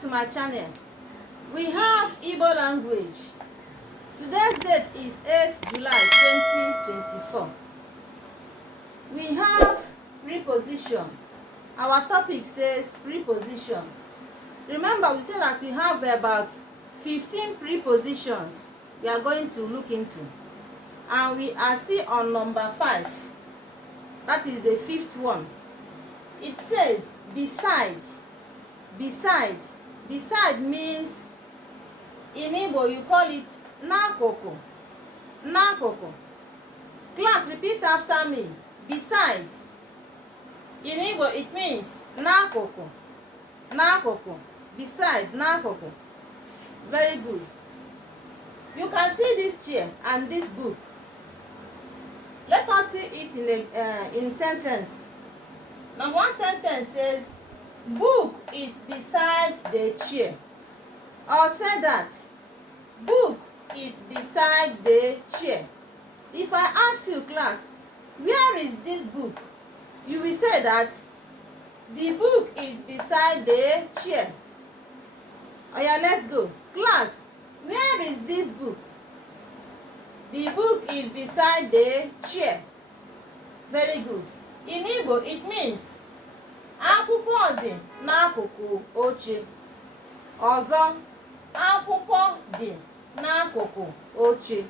back to my channel. We have Igbo language. Today's date is 8th July 2024. We have preposition. Our topic says preposition. Remember, we said that we have about 15 prepositions we are going to look into. And we are still on number 5. That is the 5th one. It says beside. Beside. Beside means, in Igbo you call it n'akụkụ. N'akụkụ. Class, repeat after me. Beside. In Igbo it means n'akụkụ. N'akụkụ. Beside, n'akụkụ. Very good. You can see this chair and this book. Let us see it in sentence. Number one sentence says, book is beside the chair. Or say that, book is beside the chair. If I ask you, class, where is this book? You will say that the book is beside the chair. Oh yeah, let's go. Class, where is this book? The book is beside the chair. Very good. In Igbo, it means akwụkwọ dị n'akụkụ oche. Ọzọ, akwụkwọ dị n'akụkụ oche.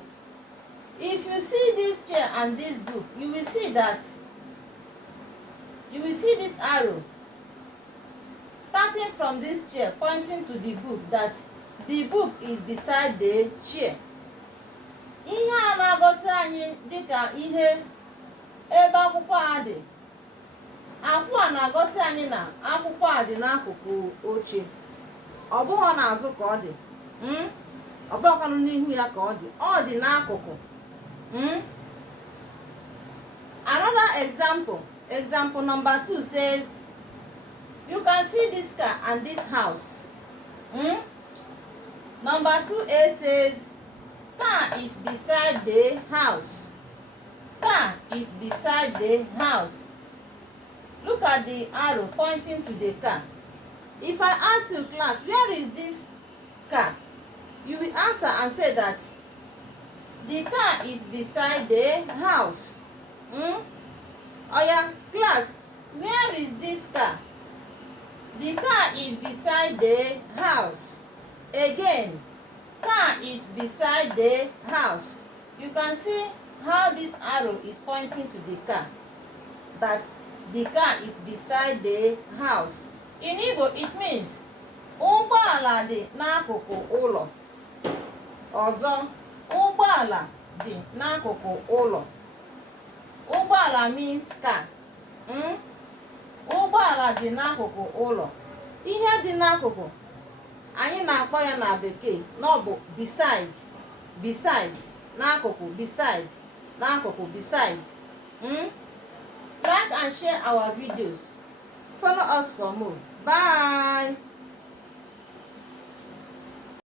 If you see this chair and this book, you will see this arrow starting from this chair pointing to the book, that the book is beside the chair. Ihe a na-agosi anyị dịka ihe ebe akwụkwọ a dị. Akwụkwọ a na-agosi anyị na akwụkwọ a dị n'akụkụ oche. Ọ bụghị n'azụ ka ọ dị. Ọ bụghịkwanụ n'ihu ya ka ọ dị. Ọ dị n'akụkụ. Another example. Example number 2 says, you can see this car and this house. Number 2a says, car is beside the house. Car is beside the house. Look at the arrow pointing to the car. If I ask you, class, where is this car? You will answer and say that the car is beside the house. Oh yeah, class, where is this car? The car is beside the house. Again, car is beside the house. You can see how this arrow is pointing to the car, that the car is beside the house. In Igbo, it means ụgbọala dị n'akụkụ ụlọ. Ọzọ, ụgbọala dị n'akụkụ ụlọ. Ụgbọala means car. Ụgbọala dị n'akụkụ ụlọ. Ihe dị n'akụkụ, anyị na-akpọ ya na bekee na ọ bụ beside. Beside, n'akụkụ, beside, n'akụkụ, beside. Like and share our videos. Follow us for more. Bye.